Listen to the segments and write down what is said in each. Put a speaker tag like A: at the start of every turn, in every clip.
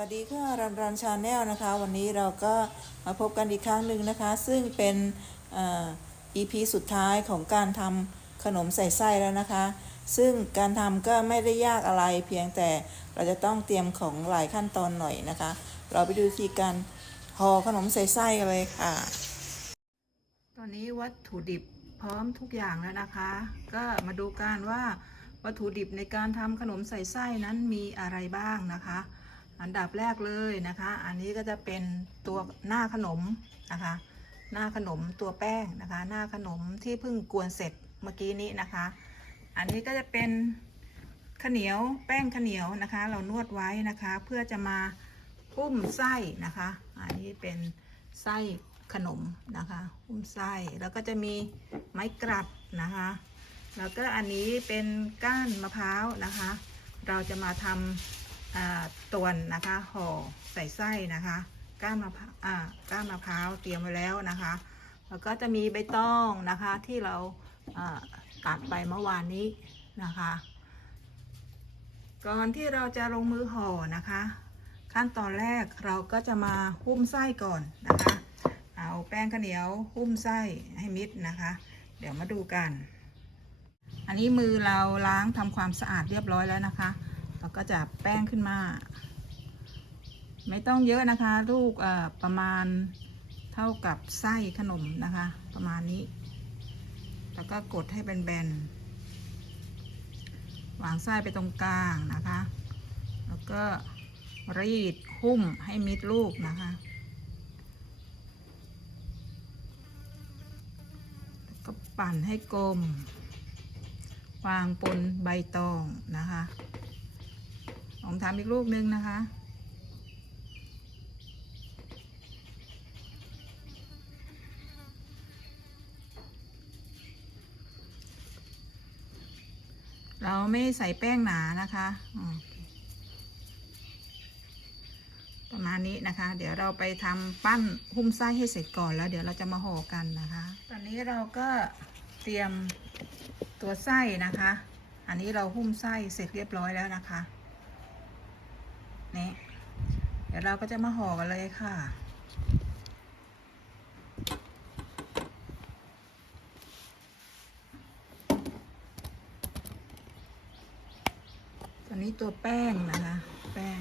A: วัสดีค่ะรันรันชาแนลนะคะ วันนี้เราก็มาพบกันอีกครั้งหนึ่งนะคะ ซึ่งเป็นอ่อ EP สุดท้ายของการทำขนมใส่ไส้แล้วนะคะ ซึ่งการทำก็ไม่ได้ยากอะไรเพียงแต่เราจะต้องเตรียมของหลายขั้นตอนหน่อยนะคะ เราไปดูวิธีการห่อขนมใส่ไส้กันเลยค่ะ ตอนนี้วัตถุดิบพร้อมทุกอย่างแล้วนะคะ ก็มาดูกันว่าวัตถุดิบในการทำขนมใส่ไส้นั้นมีอะไรบ้างนะคะ อันดับแรกเลยนะคะ อันนี้ก็จะเป็นตัวหน้าขนมนะคะ หน้าขนมตัวแป้งนะคะ หน้าขนมที่เพิ่งกวนเสร็จเมื่อกี้นี้นะคะ อันนี้ก็จะเป็นข้าวเหนียวแป้งข้าวเหนียวนะคะ เรานวดไว้นะคะ เพื่อจะมาหุ้มไส้นะคะ อันนี้เป็นไส้ขนมนะคะหุ้มไส้แล้วก็จะมีไม้กลัดนะคะ แล้วก็อันนี้เป็นก้านมะพร้าวนะคะ เราจะมาทำอ่า ตวนนะคะห่อใส่ไส้นะคะก้านมะพร้าวก้านมะพร้าวเตรียมไว้แล้วนะคะ แล้วก็จะมีใบตองนะคะที่เราตัดไปเมื่อวานนี้นะคะ ก่อนที่เราจะลงมือห่อนะคะ ขั้นตอนแรกเราก็จะมาหุ้มไส้ก่อนนะคะ เอาแป้งข้าวเหนียวหุ้มไส้ให้มิดนะคะ เดี๋ยวมาดูกัน อันนี้มือเราล้างทำความสะอาดเรียบร้อยแล้วนะคะ เราก็จะแป้งขึ้นมา ไม่ต้องเยอะนะคะ ลูกประมาณเท่ากับไส้ขนมนะคะ ประมาณนี้ แล้วก็กดให้แบนๆวางไส้ไปตรงกลางนะคะ แล้วก็รีดหุ้มให้มิดลูกนะคะก็ปั่นให้กลม วางบนใบตองนะคะ ลองทำอีกลูกนึงนะคะ เราไม่ใส่แป้งหนานะคะประมาณนี้นะคะ เดี๋ยวเราไปทำปั้นหุ้มไส้ให้เสร็จก่อนแล้ว เดี๋ยวเราจะมาห่อกันนะคะ ตอนนี้เราก็เตรียมตัวไส้นะคะ อันนี้เราหุ้มไส้เสร็จเรียบร้อยแล้วนะคะ นี้ เดี๋ยวเราก็จะมาห่อกันเลยค่ะตอนนี้ตัวแป้งนะคะ แป้ง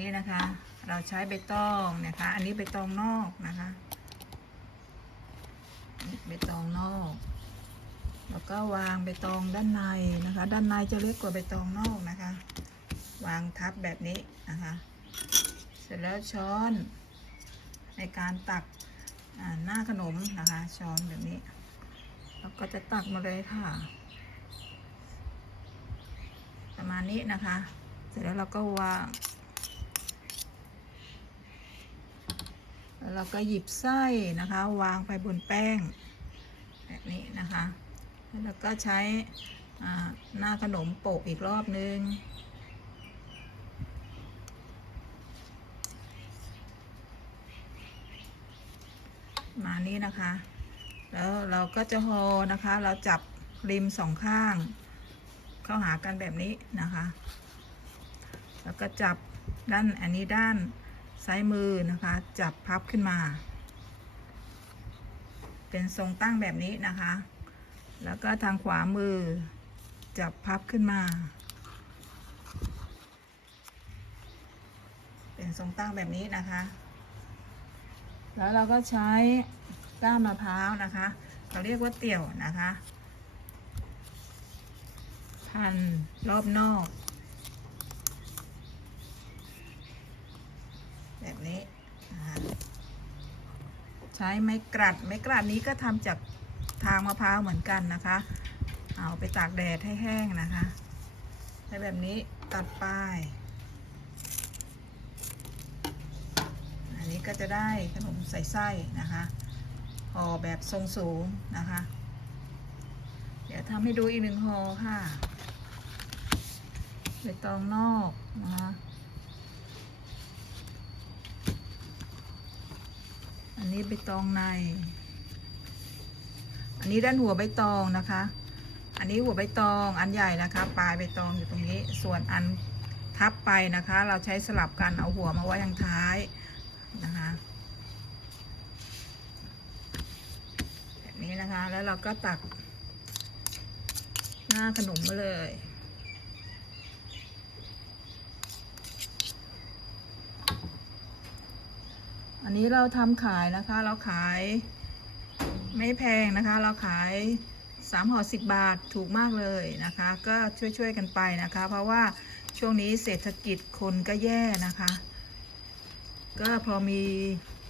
A: นี่นะคะ เราใช้ใบตองนะคะ อันนี้ใบตองนอกนะคะใบตองนอก แล้วก็วางใบตองด้านในนะคะ ด้านในจะเล็กกว่าใบตองนอกนะคะ วางทับแบบนี้นะคะ เสร็จแล้วช้อนในการตักหน้าขนมนะคะ ช้อนแบบนี้แล้วก็จะตักมาเลยค่ะ ประมาณนี้นะคะ เสร็จแล้วเราก็วาง แล้วเราก็หยิบไส้นะคะ วางไปบนแป้ง แบบนี้นะคะ แล้วก็ใช้หน้าขนมโปะอีกรอบนึงมานี้นะคะ แล้วเราก็จะห่อนะคะ เราจับริมสองข้าง เข้าหากันแบบนี้นะคะ แล้วก็จับด้านอันนี้ด้าน ซ้ายมือนะคะ จับพับขึ้นมา เป็นทรงตั้งแบบนี้นะคะ แล้วก็ทางขวามือ จับพับขึ้นมา เป็นทรงตั้งแบบนี้นะคะ แล้วเราก็ใช้ก้านมะพร้าวนะคะเขาเรียกว่าเตี่ยวนะคะ พันรอบนอก แบบนี้ใช้ไม้กรัดไม้กรัดนี้ก็ทำจากทางมะพร้าวเหมือนกันนะคะ เอาไปตากแดดให้แห้งนะคะให้แบบนี้ตัดป้ายอันนี้ก็จะได้ขนมใส่ไส้นะคะห่อแบบทรงสูงนะคะ เดี๋ยวทำให้ดูอีกหนึ่งห่อค่ะใบตองนอกนะคะ อันนี้ใบตองใน อันนี้ด้านหัวใบตองนะคะ อันนี้หัวใบตองอันใหญ่นะคะ ปลายใบตองอยู่ตรงนี้ ส่วนอันทับไปนะคะ เราใช้สลับกันเอาหัวมาไว้ทางท้ายนะคะแบบนี้นะคะ แล้วเราก็ตักหน้าขนมมาเลย อันนี้เราทำขายนะคะ เราขายไม่แพงนะคะ เราขายสามห่อสิบบาทถูกมากเลยนะคะ ก็ช่วยๆกันไปนะคะ เพราะว่าช่วงนี้เศรษฐกิจคนก็แย่นะคะ ก็พอมี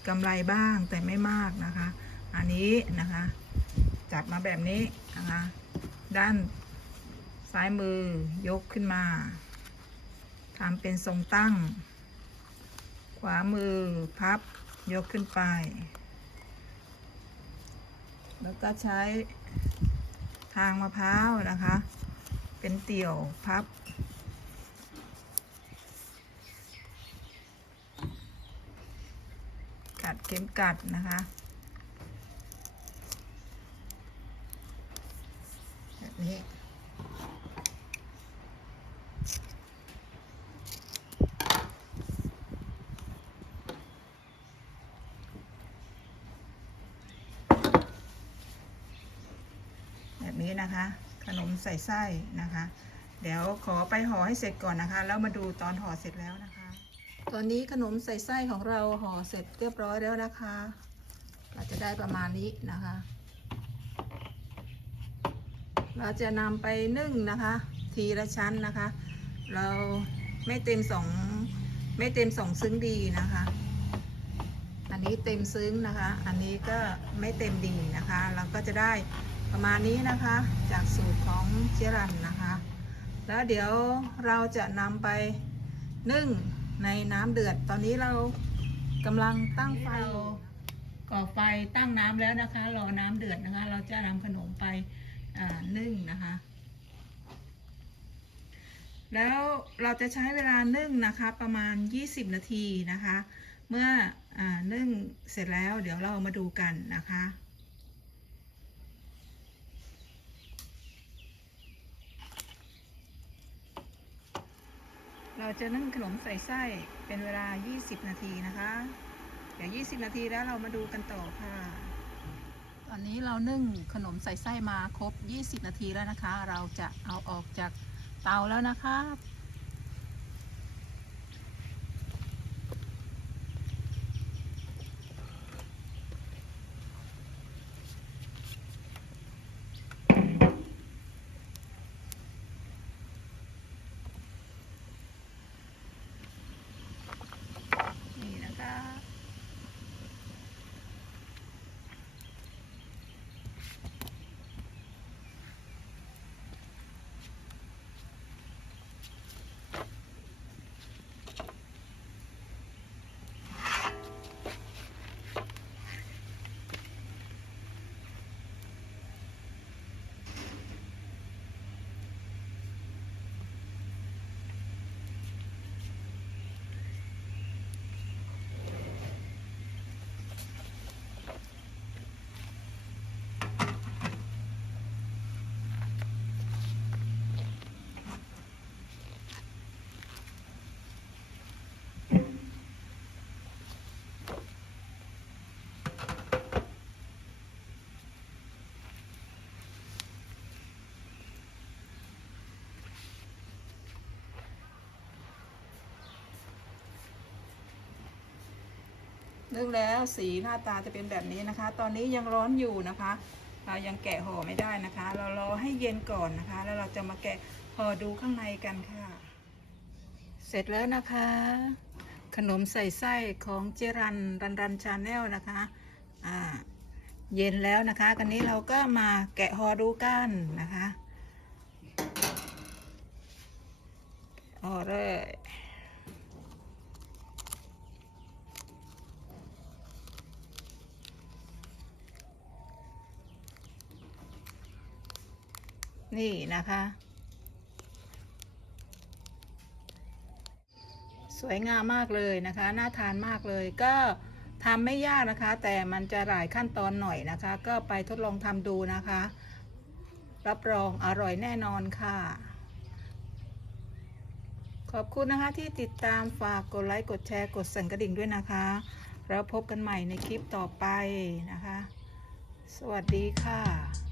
A: กำไรบ้างแต่ไม่มากนะคะ อันนี้นะคะ จับมาแบบนี้นะคะ ด้านซ้ายมือยกขึ้นมาทำเป็นทรงตั้ง ขวามือพับ ยกขึ้นไป แล้วก็ใช้ทางมะพร้าวนะคะ เป็นเตี่ยวพับ กัดเข็มกัดนะคะแบบนี้ แบบนี้นะคะ ใส่ไส้นะคะ เดี๋ยวขอไปห่อให้เสร็จก่อนนะคะ แล้วมาดูตอนห่อเสร็จแล้วนะคะ ตอนนี้ขนมใส่ไส้ของเราห่อเสร็จเรียบร้อยแล้วนะคะเราจะได้ประมาณนี้นะคะ เราจะนำไปนึ่งนะคะ ทีละชั้นนะคะ เราไม่เต็มสองไม่เต็มสองซึ้งดีนะคะ อันนี้เต็มซึ้งนะคะ อันนี้ก็ไม่เต็มดีนะคะ เราก็จะได้ ประมาณนี้นะคะ จากสูตรของเจรันนะคะ แล้วเดี๋ยวเราจะนำไปนึ่งในน้ำเดือด ตอนนี้เรากำลังตั้งไฟก่อไฟตั้งน้ำแล้วนะคะ รอน้ำเดือดนะคะ เราจะนำขนมไปนึ่งนะคะ แล้วเราจะใช้เวลานึ่งนะคะ ประมาณ 20 นาทีนะคะ เมื่ออนึ่งเสร็จแล้วเดี๋ยวเรามาดูกันนะคะ เราจะนึ่งขนมใส่ไส้เป็นเวลา 20 นาทีนะคะ เดี๋ยว 20 นาทีแล้วเรามาดูกันต่อค่ะ ตอนนี้เรานึ่งขนมใส่ไส้มาครบ 20 นาทีแล้วนะคะ เราจะเอาออกจากเตาแล้วนะคะ นี่นะคะ นึ่งแล้วสีหน้าตาจะเป็นแบบนี้นะคะ ตอนนี้ยังร้อนอยู่นะคะ เรายังแกะห่อไม่ได้นะคะ เรารอให้เย็นก่อนนะคะ แล้วเราจะมาแกะห่อดูข้างในกันค่ะ เสร็จแล้วนะคะ ขนมใส่ไส้ของเจรันรันรันชาแนลนะคะอ่าเย็นแล้วนะคะกันนี้เราก็มาแกะห่อดูกันนะคะห่อเลย นี่นะคะ สวยงามมากเลยนะคะ น่าทานมากเลยก็ทำไม่ยากนะคะ แต่มันจะหลายขั้นตอนหน่อยนะคะ ก็ไปทดลองทำดูนะคะ รับรองอร่อยแน่นอนค่ะ ขอบคุณนะคะที่ติดตามฝากกดไลค์กดแชร์กดสั่นกระดิ่งด้วยนะคะ แล้วพบกันใหม่ในคลิปต่อไปนะคะ สวัสดีค่ะ